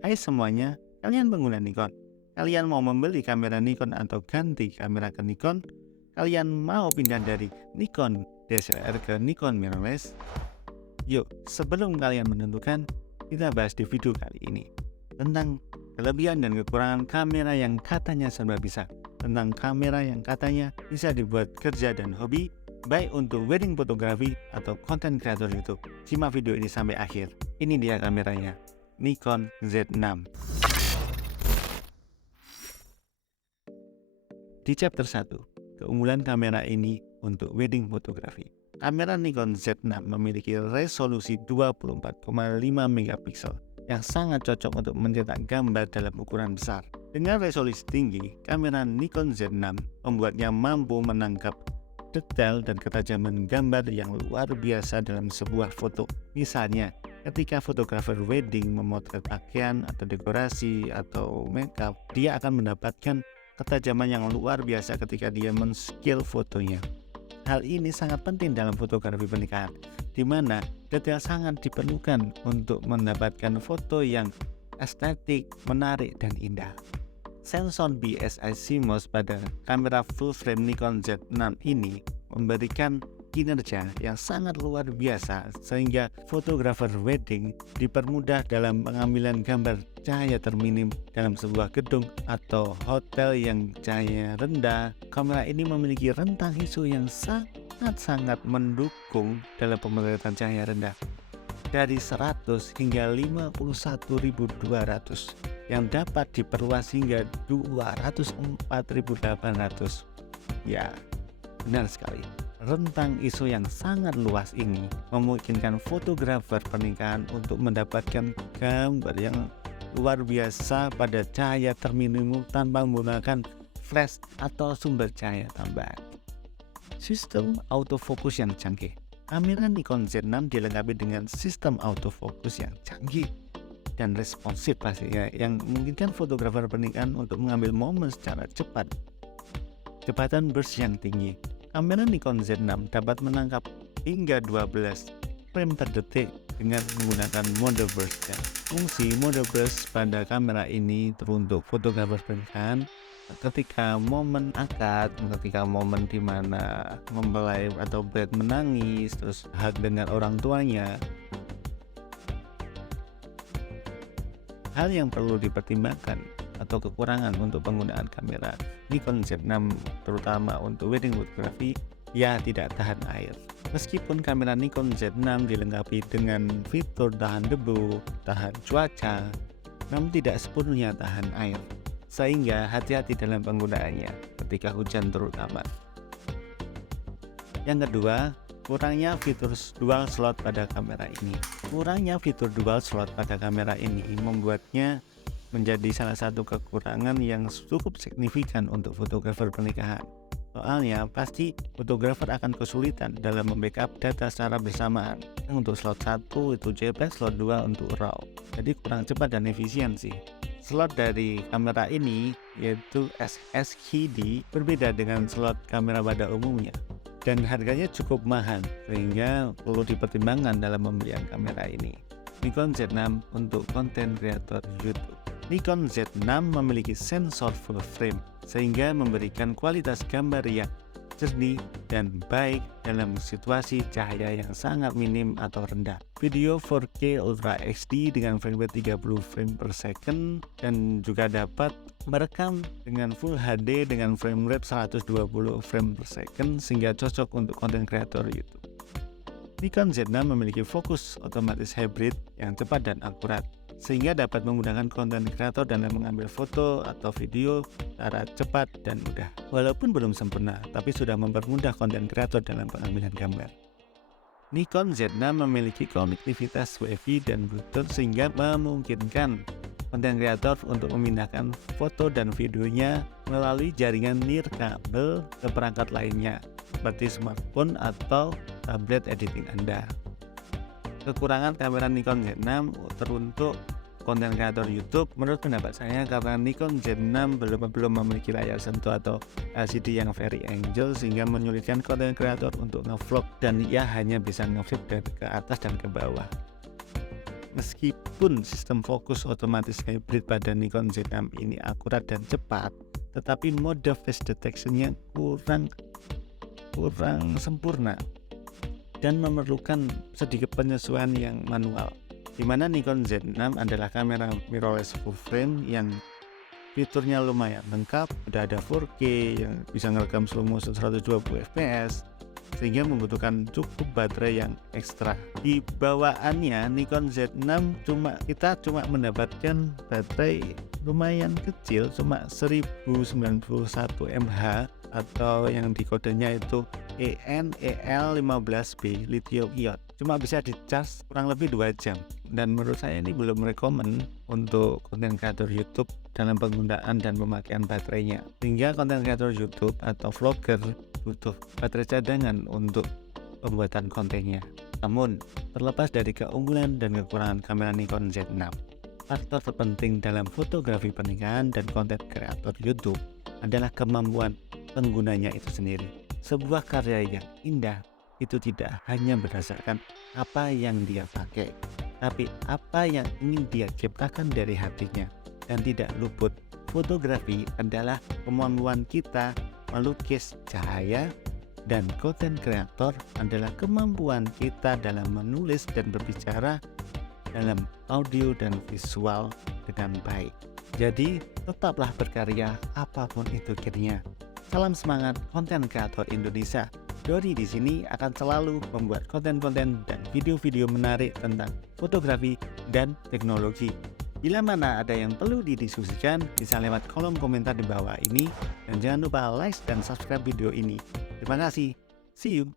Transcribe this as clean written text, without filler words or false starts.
Hai semuanya, kalian pengguna Nikon. Kalian mau membeli kamera Nikon atau ganti kamera ke Nikon? Kalian mau pindah dari Nikon DSLR ke Nikon mirrorless? Yuk, sebelum kalian menentukan, kita bahas di video kali ini tentang kelebihan dan kekurangan kamera yang katanya serba bisa, tentang kamera yang katanya bisa dibuat kerja dan hobi, baik untuk wedding fotografi atau content creator YouTube. Simak video ini sampai akhir. Ini dia kameranya, Nikon Z6. Di chapter 1, keunggulan kamera ini untuk wedding fotografi. Kamera Nikon Z6 memiliki resolusi 24,5 megapiksel yang sangat cocok untuk mencetak gambar dalam ukuran besar. Dengan resolusi tinggi, kamera Nikon Z6 membuatnya mampu menangkap detail dan ketajaman gambar yang luar biasa dalam sebuah foto. Misalnya, ketika fotografer wedding memotret pakaian atau dekorasi atau makeup, dia akan mendapatkan ketajaman yang luar biasa ketika dia men-scale fotonya. Hal ini sangat penting dalam fotografi pernikahan, di mana detail sangat diperlukan untuk mendapatkan foto yang estetik, menarik, dan indah. Sensor BSI CMOS pada kamera full frame Nikon Z6 ini memberikan kinerja yang sangat luar biasa sehingga fotografer wedding dipermudah dalam pengambilan gambar cahaya terminim dalam sebuah gedung atau hotel yang cahaya rendah. Kamera ini memiliki rentang ISO yang sangat mendukung dalam pemotretan cahaya rendah dari 100 hingga 51.200 yang dapat diperluas hingga 204.800. Ya, benar sekali. Rentang ISO yang sangat luas ini memungkinkan fotografer pernikahan untuk mendapatkan gambar yang luar biasa pada cahaya terminim tanpa menggunakan flash atau sumber cahaya tambahan. Sistem autofocus yang canggih. Kamera Nikon Z6 dilengkapi dengan sistem autofocus yang canggih dan responsif pastinya, yang memungkinkan fotografer pernikahan untuk mengambil momen secara cepat. Kecepatan burst yang tinggi. Kamera Nikon Z6 dapat menangkap hingga 12 frame per detik dengan menggunakan mode burst. Fungsi mode burst pada kamera ini teruntuk fotografer pernikahan ketika momen akad, ketika momen dimana mempelai atau bride menangis, terus hug dengan orang tuanya. Hal yang perlu dipertimbangkan atau kekurangan untuk penggunaan kamera Nikon Z6 terutama untuk wedding photography, ya tidak tahan air. Meskipun kamera Nikon Z6 dilengkapi dengan fitur tahan debu, tahan cuaca, namun tidak sepenuhnya tahan air, sehingga hati-hati dalam penggunaannya ketika hujan terutama. Yang kedua, kurangnya fitur dual slot pada kamera ini. Kurangnya fitur dual slot pada kamera ini membuatnya menjadi salah satu kekurangan yang cukup signifikan untuk fotografer pernikahan. Soalnya pasti fotografer akan kesulitan dalam membackup data secara bersamaan. Untuk slot 1 itu JPEG, slot 2 untuk RAW. Jadi kurang cepat dan efisien sih. Slot dari kamera ini yaitu SSHD berbeda dengan slot kamera pada umumnya dan harganya cukup mahal sehingga perlu dipertimbangkan dalam pembelian kamera ini. Nikon Z6 untuk konten kreator YouTube. Nikon Z6 memiliki sensor full frame sehingga memberikan kualitas gambar yang jernih dan baik dalam situasi cahaya yang sangat minim atau rendah. Video 4K Ultra HD dengan frame rate 30 frame per second dan juga dapat merekam dengan Full HD dengan frame rate 120 frame per second sehingga cocok untuk konten kreator YouTube. Nikon Z6 memiliki fokus otomatis hybrid yang cepat dan akurat, sehingga dapat menggunakan konten kreator dalam mengambil foto atau video secara cepat dan mudah. Walaupun belum sempurna, tapi sudah mempermudah konten kreator dalam pengambilan gambar. Nikon Z6 memiliki konektivitas Wi-Fi dan Bluetooth sehingga memungkinkan konten kreator untuk memindahkan foto dan videonya melalui jaringan nirkabel ke perangkat lainnya, seperti smartphone atau tablet editing Anda. Kekurangan kamera Nikon Z6 teruntuk konten kreator YouTube menurut pendapat saya karena Nikon Z6 belum memiliki layar sentuh atau LCD yang very angle sehingga menyulitkan konten kreator untuk ngevlog dan ia hanya bisa ngevlog dari ke atas dan ke bawah. Meskipun sistem fokus otomatis hybrid pada Nikon Z6 ini akurat dan cepat, tetapi mode face detection-nya kurang sempurna dan memerlukan sedikit penyesuaian yang manual. Di mana Nikon Z6 adalah kamera mirrorless full frame yang fiturnya lumayan lengkap, udah ada 4K yang bisa ngerekam slow motion 120 fps, sehingga membutuhkan cukup baterai yang ekstra. Di bawaannya Nikon Z6 kita cuma mendapatkan baterai lumayan kecil, cuma 1091 mAh atau yang di kodenya itu EN-EL15B lithium ion. Cuma bisa dicas kurang lebih 2 jam. Dan menurut saya ini belum rekomen untuk konten kreator YouTube dalam penggunaan dan pemakaian baterainya. Sehingga konten kreator YouTube atau vlogger butuh baterai cadangan untuk pembuatan kontennya. Namun, terlepas dari keunggulan dan kekurangan kamera Nikon Z6, faktor terpenting dalam fotografi pernikahan dan konten kreator YouTube adalah kemampuan penggunanya itu sendiri. Sebuah karya yang indah itu tidak hanya berdasarkan apa yang dia pakai, tapi apa yang ingin dia ciptakan dari hatinya. Dan tidak luput, fotografi adalah kemampuan kita melukis cahaya, dan konten kreator adalah kemampuan kita dalam menulis dan berbicara dalam audio dan visual dengan baik. Jadi tetaplah berkarya apapun itu kiranya. Salam semangat konten kreator Indonesia. Dori di sini akan selalu membuat konten-konten dan video-video menarik tentang fotografi dan teknologi. Bila mana ada yang perlu didiskusikan, bisa lewat kolom komentar di bawah ini. Dan jangan lupa like dan subscribe video ini. Terima kasih. See you.